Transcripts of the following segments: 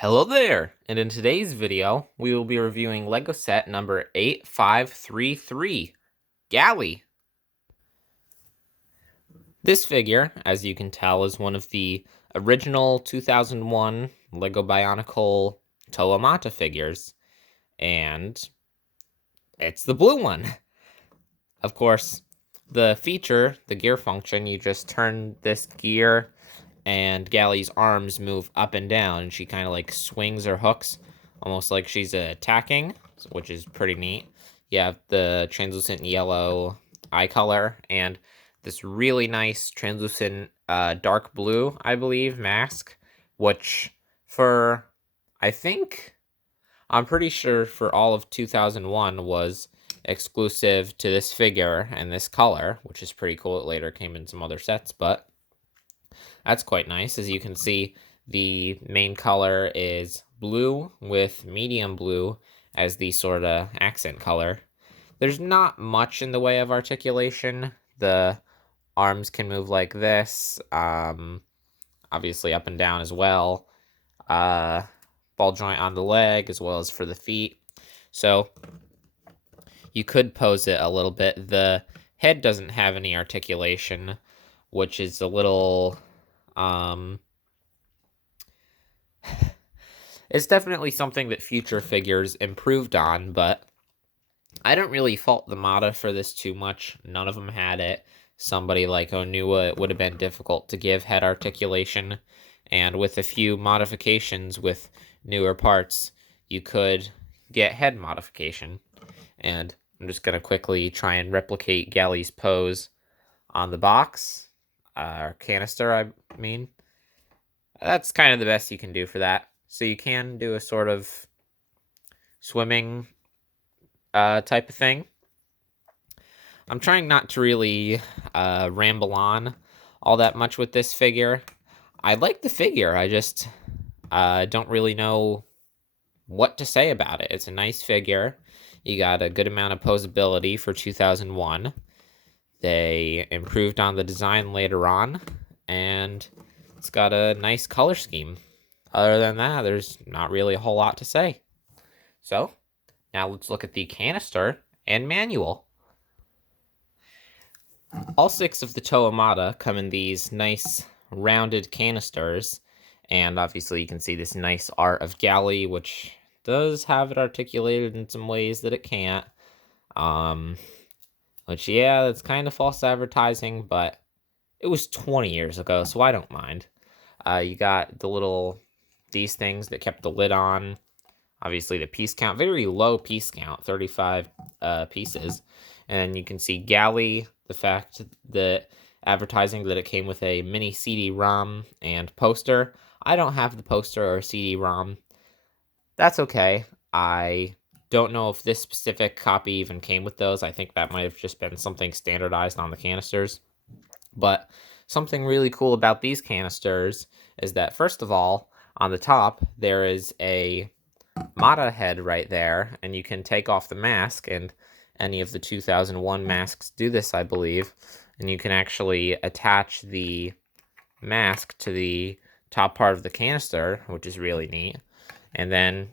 Hello there, and in today's video, we will be reviewing LEGO set number 8533, Gali. This figure, as you can tell, is one of the original 2001 LEGO Bionicle Toamata figures, and it's the blue one. Of course, the feature, the gear function, you just turn this gear and Gali's arms move up and down, and she kind of like swings or hooks, almost like she's attacking, which is pretty neat. You have the translucent yellow eye color and this really nice translucent dark blue, I believe, mask, which I think, I'm pretty sure for all of 2001 was exclusive to this figure and this color, which is pretty cool. It later came in some other sets, but that's quite nice. As you can see, the main color is blue with medium blue as the sort of accent color. There's not much in the way of articulation. The arms can move like this, obviously up and down as well. Ball joint on the leg as well as for the feet. So you could pose it a little bit. The head doesn't have any articulation, which is a little it's definitely something that future figures improved on, but I don't really fault the Mata for this too much. None of them had it. Somebody like Onua, it would have been difficult to give head articulation, and with a few modifications with newer parts, you could get head modification. And I'm just going to quickly try and replicate Gali's pose on the box, or canister, I mean. That's kind of the best you can do for that. So you can do a sort of swimming type of thing. I'm trying not to really ramble on all that much with this figure. I like the figure, I just don't really know what to say about it. It's a nice figure. You got a good amount of posability for 2001. They improved on the design later on, and it's got a nice color scheme. Other than that, there's not really a whole lot to say. So, now let's look at the canister and manual. All 6 of the Toamata come in these nice rounded canisters, and obviously you can see this nice art of Gali, which does have it articulated in some ways that it can't. Which, yeah, that's kind of false advertising, but it was 20 years ago, so I don't mind. You got these things that kept the lid on. Obviously, the piece count, very low piece count, 35 pieces. And you can see Gali, the fact that advertising that it came with a mini CD-ROM and poster. I don't have the poster or CD-ROM. That's okay. I don't know if this specific copy even came with those. I think that might have just been something standardized on the canisters. But something really cool about these canisters is that, first of all, on the top, there is a Mata head right there, and you can take off the mask, and any of the 2001 masks do this, I believe, and you can actually attach the mask to the top part of the canister, which is really neat. And then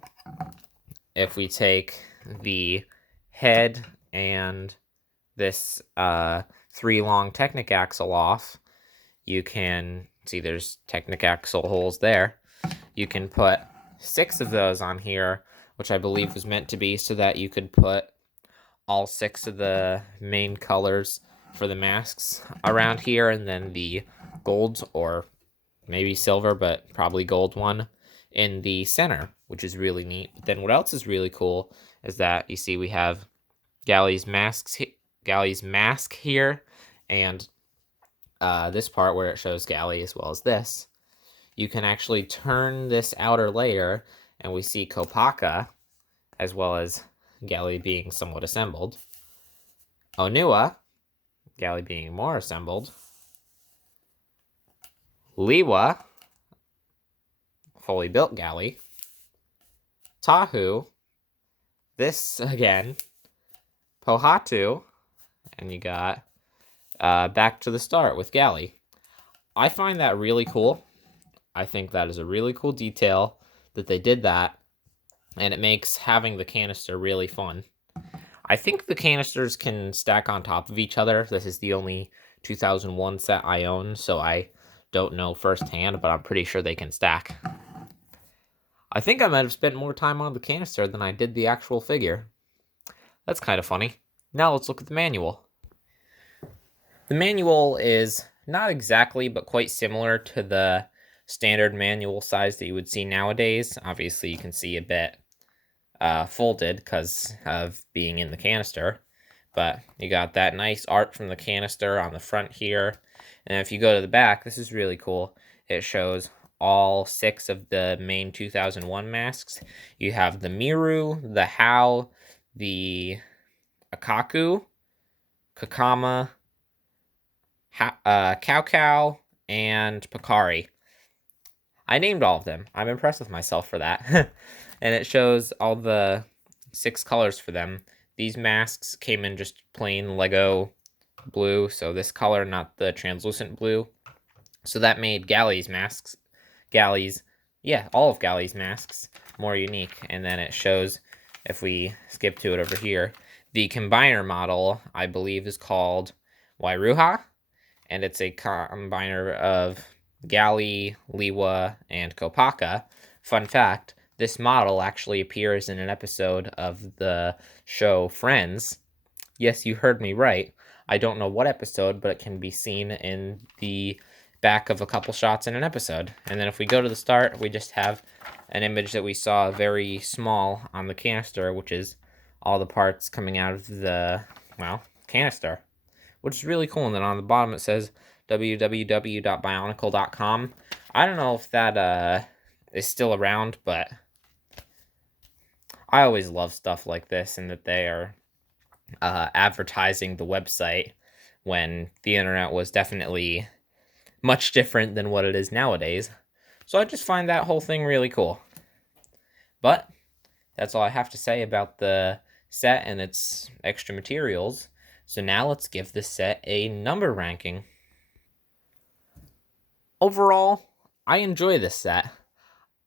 if we take the head and this 3 long Technic axle off, you can see there's Technic axle holes there. You can put 6 of those on here, which I believe was meant to be so that you could put all 6 of the main colors for the masks around here, and then the gold, or maybe silver, but probably gold one, in the center, which is really neat. But then what else is really cool is that you see we have Gali's mask here, and this part where it shows Gali as well as this. You can actually turn this outer layer, and we see Kopaka, as well as Gali being somewhat assembled. Onua, Gali being more assembled. Liwa, fully built Gali. Tahu, this again. Pohatu, and you got back to the start with Gali. I find that really cool. I think that is a really cool detail that they did that, and it makes having the canister really fun. I think the canisters can stack on top of each other. This is the only 2001 set I own, so I don't know firsthand, but I'm pretty sure they can stack. I think I might have spent more time on the canister than I did the actual figure. That's kind of funny. Now let's look at the manual. The manual is not exactly, but quite similar to the standard manual size that you would see nowadays. Obviously, you can see a bit folded because of being in the canister. But you got that nice art from the canister on the front here. And if you go to the back, this is really cool. It shows all 6 of the main 2001 masks. You have the Miru, the Hao, the Akaku, Kakama, Cow Cow, and Pakari. I named all of them. I'm impressed with myself for that. And it shows all the 6 colors for them. These masks came in just plain Lego blue, so this color, not the translucent blue. So that made Gally's masks, all of Gally's masks more unique. And then it shows, if we skip to it over here, the combiner model, I believe, is called Wairuha, and it's a combiner of Gali, Liwa, and Kopaka. Fun fact, this model actually appears in an episode of the show Friends. Yes, you heard me right. I don't know what episode, but it can be seen in the back of a couple shots in an episode. And then if we go to the start, we just have an image that we saw very small on the canister, which is all the parts coming out of the, canister, which is really cool. And then on the bottom it says www.bionicle.com. I don't know if that is still around, but I always love stuff like this, and that they are advertising the website when the internet was definitely much different than what it is nowadays. So I just find that whole thing really cool. But that's all I have to say about the set and its extra materials. So now let's give this set a number ranking. Overall, I enjoy this set.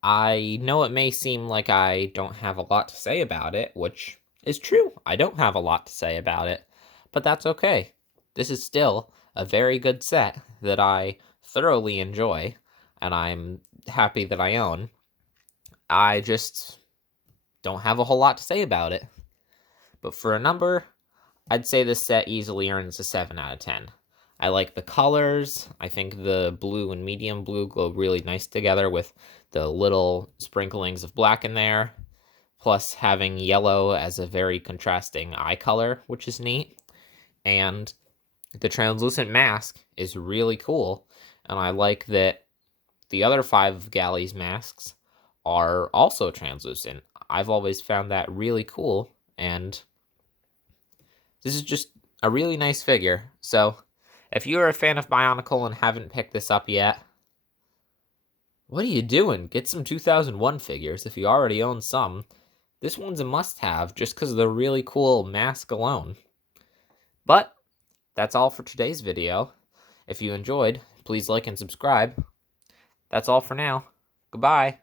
I know it may seem like I don't have a lot to say about it, which is true. I don't have a lot to say about it, but that's okay. This is still a very good set that I thoroughly enjoy, and I'm happy that I own. I just don't have a whole lot to say about it. But for a number, I'd say this set easily earns a 7 out of 10. I like the colors. I think the blue and medium blue go really nice together with the little sprinklings of black in there, plus having yellow as a very contrasting eye color, which is neat. And the translucent mask is really cool, and I like that the other 5 of Gally's masks are also translucent. I've always found that really cool, and this is just a really nice figure. So if you're a fan of Bionicle and haven't picked this up yet, what are you doing? Get some 2001 figures if you already own some. This one's a must-have just because of the really cool mask alone. But that's all for today's video. If you enjoyed, please like and subscribe. That's all for now. Goodbye.